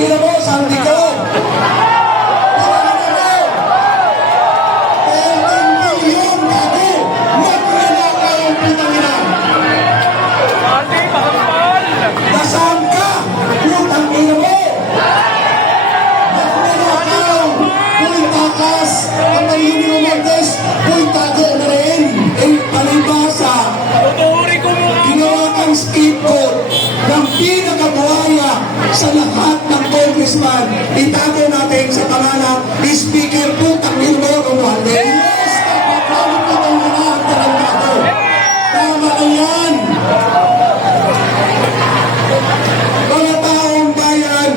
ina mo, sabi ko. Ng pinakabuhaya sa lahat ng congressman, itago natin sa pangalan ni Speaker Putang Ilmo Romualdez. Yes! Kapag-kapag po ng mga tarangado. Tama na yan. Mga taong bayan,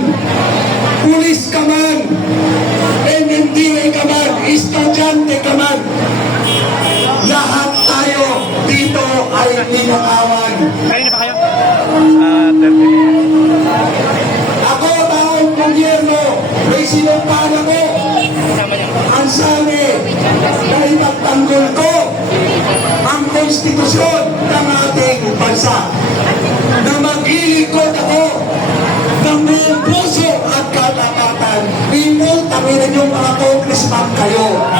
pulis ka man, MMDA ka man, estudyante ka man, lahat tayo dito ay ninakawan. Kanina pa kayo? Ako, taong gobyerno, may sinumpala ko. Ang sabi na ipagtanggol ko ang konstitusyon ng ating bansa. Na mag-iikot ako ng buong puso at katapatan. Pinutangin ninyong mga congressman kayo.